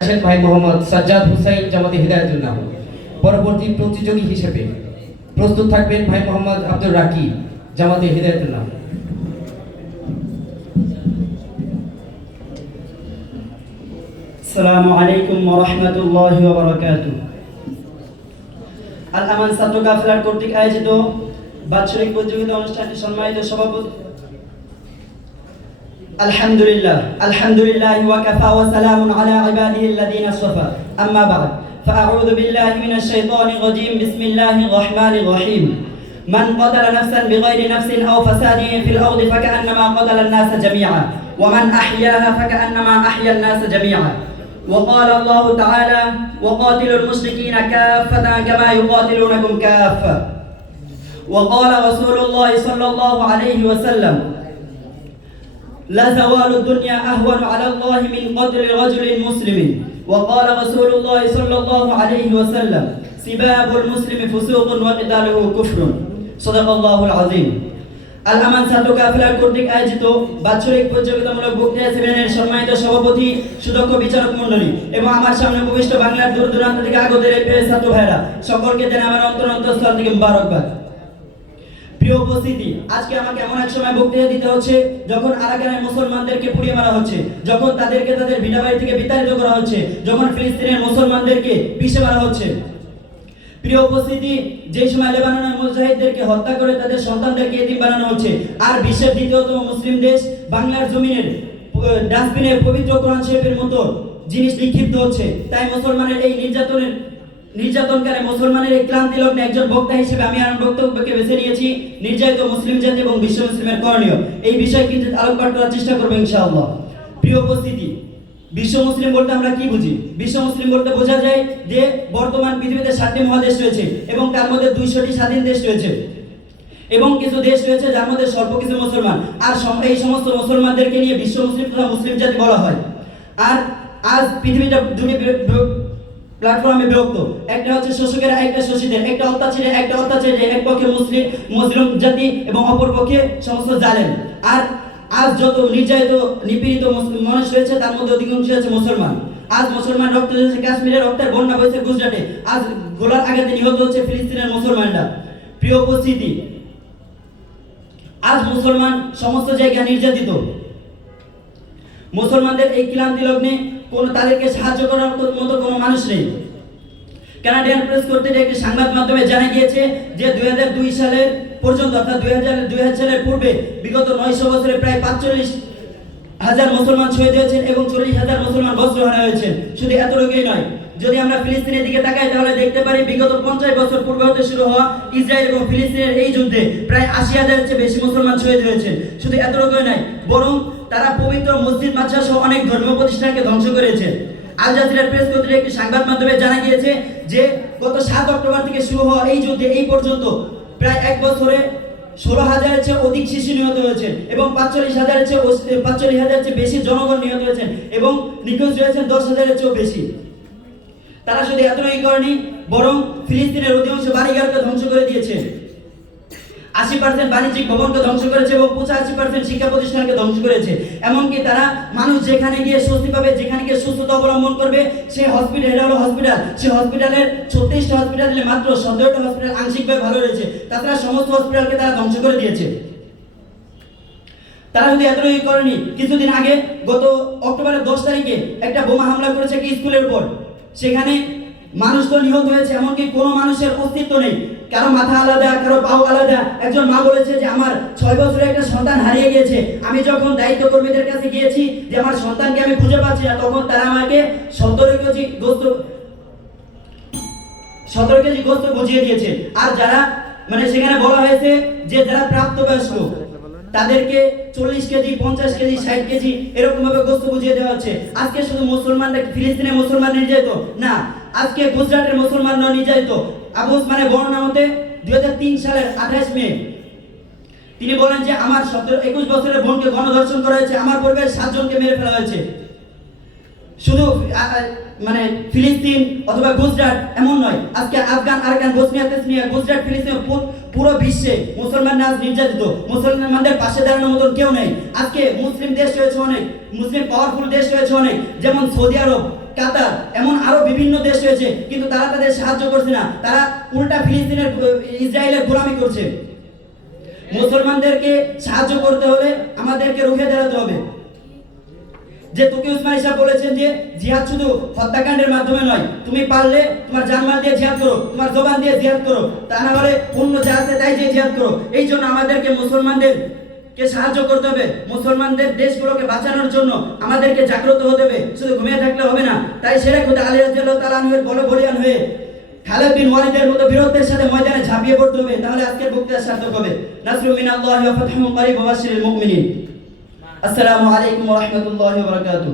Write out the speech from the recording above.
ভাই মোহাম্মদ সাজ্জাদ হুসাইন জামাতে হিদায়াতুল্লাহ। পরবর্তী প্রতিযোগী হিসেবে প্রস্তুত থাকবেন ভাই মোহাম্মদ আব্দুর রাকি জামাতে হিদায়াতুল্লাহ। আসসালামু আলাইকুম ওয়া রাহমাতুল্লাহি ওয়া বারাকাতুহু। আল আমান ছাত্র কাফেলার কর্তৃক আয়োজিত বাৎসরিক প্রতিযোগিতা অনুষ্ঠানটি সম্মানিত সভাপতি আলহামদুলিল্লাহ ওয়া কাফা ওয়া সালামুন আলা ইবাদিহিল্লাযীনা আসফা আম্মা বা'দ ফাআউযু বিল্লাহি মিনাশ শাইতানির রাজীম বিসমিল্লাহির রহমানির রহিম মান ক্বাতালা নাফসান বিগাইরি নাফসিন আও ফাসাদিন ফিল আরদি ফাকান্নামা ক্বাতালা আন-নাসা জামিআ ওয়া মান আহইয়াহা ফাকান্নামা আহইয়া আন-নাসা জামিআ وقال الله تعالى وقاتلوا المشركين كافة كما يقاتلونكم كافة وقال رسول الله صلى الله عليه وسلم لا زوال الدنيا أهون على الله من قتل رجل مسلم وقال رسول الله صلى الله عليه وسلم سباب المسلم فسوق وقتاله كفر صدق الله العظيم আল আমান ছাত্র কাফেলার কর্তৃক আয়োজিত বাৎসরিক প্রতিযোগিতামূলক বক্তৃতা সেমিনারের সম্মানিত সভাপতি, সুদক্ষ বিচারক মণ্ডলী এবং আমার সামনে উপবিষ্ট বাংলার দূর দূরান্ত থেকে আগত এই প্রিয় ছাত্র ভাইরা, সকলকে জানাই আমার অন্তরস্থল থেকে মুবারকবাদ। প্রিয় উপস্থিতি, আজকে আমাকে এমন এক সময় বক্তৃতা দিতে হচ্ছে যখন আরাকানের মুসলমানদেরকে পুড়িয়ে মারা হচ্ছে, যখন তাদেরকে তাদের ভিটাবাড়ি থেকে বিতাড়িত করা হচ্ছে, যখন ফিলিস্তিনের মুসলমানদেরকে পিষে মারা হচ্ছে। প্রিয় উপস্থিতি, যে সময় লেবাননের মুজাহিদদেরকে হত্যা করে তাদের সন্তানদেরকে এতিম বানানো হচ্ছে, আর বিশ্বের দ্বিতীয়তম মুসলিম দেশ বাংলার জমিনের ডাস্টবিনের পবিত্র কোরআন শরীফের মতো জিনিস নিক্ষিপ্ত হচ্ছে, তাই মুসলমানের এই নির্যাতনকারী মুসলমানের এই ক্লান্তি লগ্নে একজন বক্তা হিসেবে আমি আমার বক্তব্যকে বেছে নিয়েছি নির্যাতিত মুসলিম জাতি এবং বিশ্ব মুসলিমের করণীয়, এই বিষয়ে কিছু আলোকপাত করার চেষ্টা করবো ইনশাআল্লাহ। প্রিয় উপস্থিতি, বিশ্ব মুসলিম বলতে আমরা কি বুঝি? বিশ্ব মুসলিম বলতে বোঝা যায় যে বর্তমান পৃথিবীতে 7টি মহাদেশ রয়েছে এবং তার মধ্যে 200টি স্বাধীন দেশ রয়েছে এবং কিছু দেশ রয়েছে যার মধ্যে স্বল্প কিছু মুসলমান, আর এই সমস্ত মুসলমানদেরকে নিয়ে বিশ্ব মুসলিম তথা মুসলিম জাতি বলা হয়। আর আজ পৃথিবীটা দুটি প্ল্যাটফর্মে বিভক্ত, একটা হচ্ছে শোষকেরা, একটা শোষিতের, একটা অত্যাচারী, এক পক্ষে মুসলিম জাতি এবং অপর পক্ষে সমস্ত জালেম। আর আজ যত নির্যাতিত নিপীড়িত মানুষ রয়েছে তার মধ্যে অধিকাংশ হচ্ছে মুসলমান। আজ মুসলমান রক্ত ঝরেছে কাশ্মীরের, রক্তের বন্যা বইছে গুজরাটে, আজ গোলার আঘাতে নিহত হচ্ছে ফিলিস্তিনের মুসলমানরা। প্রিয় উপস্থিতি, আজ মুসলমান সমস্ত জায়গায় নির্যাতিত। মুসলমানদের এই ক্লান্তি লগ্নে তাদেরকে সাহায্য করার মতো কোনো মানুষ নেই। কানাডিয়ান প্রেস কর্তৃক একটি সংবাদ মাধ্যমে জানা গিয়েছে যে 2002 সালের পর্যন্ত অর্থাৎ 2000 সালের পূর্বে বিগত 900 বছরে প্রায় 45,000 মুসলমান শহীদ হয়েছেন এবং 40,000 মুসলমান বস্ত্রহারা হয়েছেন। শুধু এতটুকুই নয়, যদি আমরা ফিলিস্তিনের দিকে তাকাই তাহলে দেখতে পারি বিগত 50 বছর পূর্বে হতে শুরু হওয়া ইসরায়েল এবং ফিলিস্তিনের এই যুদ্ধে প্রায় 80,000-এর চেয়ে বেশি মুসলমান শহীদ হয়েছেন। শুধু এতটুকুই নয়, বরং তারা পবিত্র মসজিদ মাদ্রাসা সহ অনেক ধর্মীয় প্রতিষ্ঠানকে ধ্বংস করেছে। আল জাজিরা প্রেস কর্তৃক একটি সংবাদ মাধ্যমে জানা গিয়েছে যে গত 7 অক্টোবর থেকে শুরু হওয়া এই যুদ্ধে এই পর্যন্ত প্রায় এক বছরে 16,000-এর চেয়ে অধিক শিশু নিহত হয়েছেন এবং 45,000-এর চেয়ে বেশি জনগণ নিহত হয়েছেন এবং নিখোঁজ হয়েছেন 10,000-এর চেয়েও বেশি। তারা শুধু এতটাই করেনি, বরং ফিলিস্তিনের অধিকাংশ বাড়িঘরকে ধ্বংস করে দিয়েছে, 80% বাণিজ্যিক ভবনকে ধ্বংস করেছে এবং 85% শিক্ষা প্রতিষ্ঠানকে ধ্বংস করেছে। এমনকি তারা মানুষ যেখানে গিয়ে স্বস্তি পাবে, যেখানে গিয়ে সুস্থতা অবলম্বন করবে, সেই হসপিটাল, এটা হলো হসপিটাল, সেই হসপিটালের 36টা হসপিটালে মাত্র 17টা হসপিটাল আংশিকভাবে ভালো রয়েছে, তাছাড়া সমস্ত হসপিটালকে তারা ধ্বংস করে দিয়েছে। তারা যদি এতটাই করেনি, কিছুদিন আগে গত অক্টোবরের 10 তারিখে একটা বোমা হামলা করেছে একটি স্কুলের উপর, সেখানে মানুষ তো নিহত হয়েছে, এমনকি কোনো মানুষের অস্তিত্ব নেই, কারো মাথা আলাদা, কারো পাও আলাদা। একজন মা বলেছে যে আমার 6 বছরের একটা সন্তান হারিয়ে গিয়েছে, আমি যখন দায়িত্ব কর্মীদের কাছে গিয়েছি যে আমার সন্তানকে আমি খুঁজে পাচ্ছি না, তখন তারা আমাকে 17 কেজি গোস্ত বুঝিয়ে দিয়েছে। আর যারা সেখানে বলা হয়েছে যে যারা প্রাপ্তবয়স্ক তাদেরকে 40 কেজি, 50 কেজি, 60 কেজি এরকম ভাবে গোস্ত বুঝিয়ে দেওয়া হচ্ছে। আজকে শুধু মুসলমানরা ফিলিস্তিনের মুসলমান নির্যাতিত না, আজকে গুজরাটের মুসলমানরা নির্যাতিত। আবু ওসমানের বর্ণনা মতে 2003 সালের 28 মে তিনি বলেন যে আমার 21 বছরের বোনকে গণধর্ষণ করা হয়েছে, আমার পরিবারের 7 জনকে মেরে ফেলা হয়েছে। শুধু ফিলিস্তিন অথবা গুজরাট এমন নয়, আজকে আফগান, আরাকান, বসনিয়া, তেসনিয়া, গুজরাট, ফিলিস্তিন পুরো বিশ্বে মুসলমানরা আজ নির্যাতিত। মুসলমানদের পাশে দাঁড়ানোর মতন কেউ নেই। আজকে মুসলিম দেশ রয়েছে অনেক, মুসলিম পাওয়ারফুল দেশ রয়েছে অনেক, যেমন সৌদি আরব, কাতার, এমন আরো বিভিন্ন দেশ রয়েছে, কিন্তু তারা তাদের সাহায্য করছে না, তারা উল্টা ফিলিস্তিনের ইসরায়েলের গোলামি করছে। মুসলমানদেরকে সাহায্য করতে হলে আমাদেরকে রুখে দাঁড়াতে হবে। যে তুকি উসমানী সাহেব বলেছেন যে জিহাদ শুধু হত্যাকাণ্ডের মাধ্যমে নয়, তুমি পারলে তোমার জানমাল দিয়ে জিহাদ করো, তোমার জবান দিয়ে জিহাদ করো, তা না হলে অন্য যা আছে তাই দিয়ে জিহাদ করো। এই জন্য আমাদেরকে মুসলমানদেরকে সাহায্য করতে হবে, মুসলমানদের দেশগুলোকে বাঁচানোর জন্য আমাদেরকে জাগ্রত হতে হবে, শুধু ঘুমিয়ে থাকলে হবে না। তাই শেখ আলী রাদিয়াল্লাহু তাআলা আনহুর বলিয়ান হয়ে খালিদ বিন ওয়ালিদের মতো বীরত্বের সাথে ময়দানে ঝাঁপিয়ে পড়তে হবে, তাহলে আজকের বক্তৃতা সার্থক হবে। নাসরুম মিনাল্লাহি ওয়া ফাতহুন করিব ওয়া বাশশিরিল মুমিনিন। আসসালামু আলাইকুম ওয়া রাহমাতুল্লাহি ওয়া বারাকাতুহু।